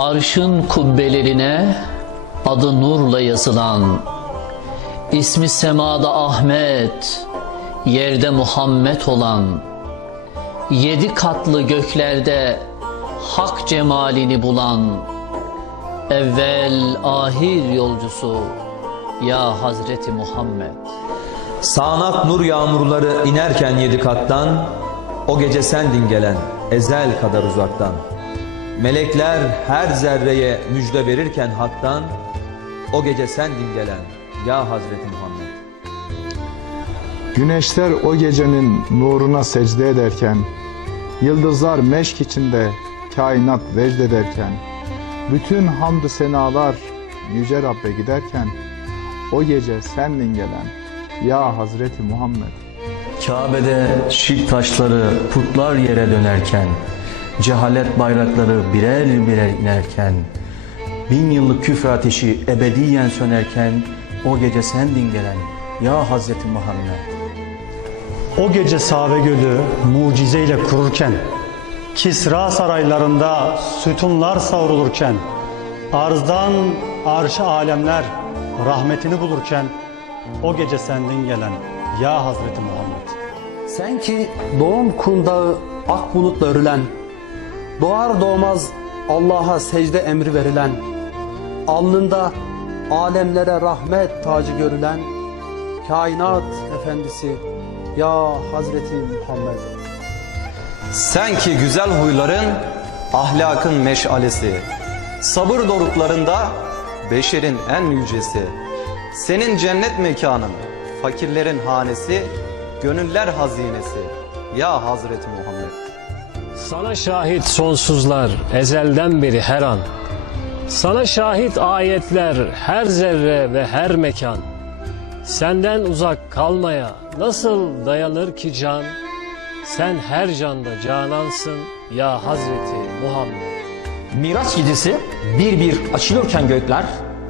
Arşın kubbelerine adı nurla yazılan ismi semada Ahmet, yerde Muhammed olan yedi katlı göklerde hak cemalini bulan evvel ahir yolcusu ya Hazreti Muhammed. Sağanak nur yağmurları inerken yedi kattan, o gece sendin gelen ezel kadar uzaktan. Melekler her zerreye müjde verirken haktan, o gece sendin gelen ya Hazreti Muhammed. Güneşler o gecenin nuruna secde ederken, yıldızlar meşk içinde kainat vecd ederken, bütün hamdü senalar yüce Rabbe giderken, o gece sendin gelen ya Hazreti Muhammed. Kabe'de şirk taşları putlar yere dönerken, cehalet bayrakları birer birer inerken, bin yıllık küfür ateşi ebediyen sönerken, o gece sendin gelen ya Hazreti Muhammed. O gece Sabe Gölü mucizeyle kururken, Kisra saraylarında sütunlar savrulurken, arzdan arş alemler rahmetini bulurken, o gece sendin gelen ya Hazreti Muhammed. Sen ki doğum kundağı ak bulutla örülen, doğar doğmaz Allah'a secde emri verilen, alnında alemlere rahmet tacı görülen, kainat efendisi ya Hazreti Muhammed. Sen ki güzel huyların, ahlakın meşalesi, sabır doruklarında beşerin en yücesi. Senin cennet mekanın, fakirlerin hanesi, gönüller hazinesi. Ya Hazreti Muhammed. Sana şahit sonsuzlar ezelden beri her an. Sana şahit ayetler her zerre ve her mekan. Senden uzak kalmaya nasıl dayanır ki can? Sen her canda canansın ya Hazreti Muhammed. Miraç gecesi bir bir açılıyorken gökler,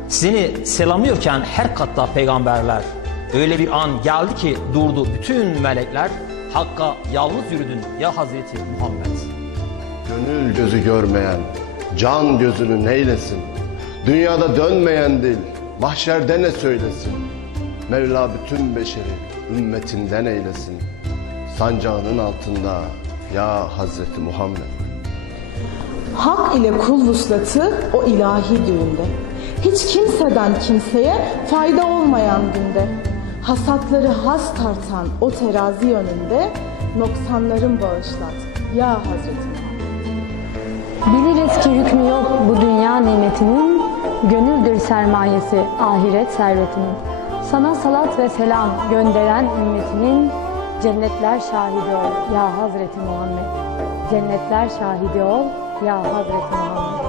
seni selamlıyorken her katta peygamberler. Öyle bir an geldi ki durdu bütün melekler, Hakka yalnız yürüdün ya Hazreti Muhammed. Gönül gözü görmeyen, can gözünü neylesin? Dünyada dönmeyen dil, mahşerde ne söylesin? Mevla bütün beşeri ümmetinden eylesin. Sancağının altında ya Hazreti Muhammed. Hak ile kul vuslatı o ilahi düğünde. Hiç kimseden kimseye fayda olmayan günde. Hasatları has tartan o terazi yönünde noksanların bağışlat ya Hazreti Muhammed. Biliriz ki hükmü yok bu dünya nimetinin, gönüldür sermayesi ahiret servetinin. Sana salat ve selam gönderen ümmetinin, cennetler şahidi ol ya Hazreti Muhammed. Cennetler şahidi ol ya Hazreti Muhammed.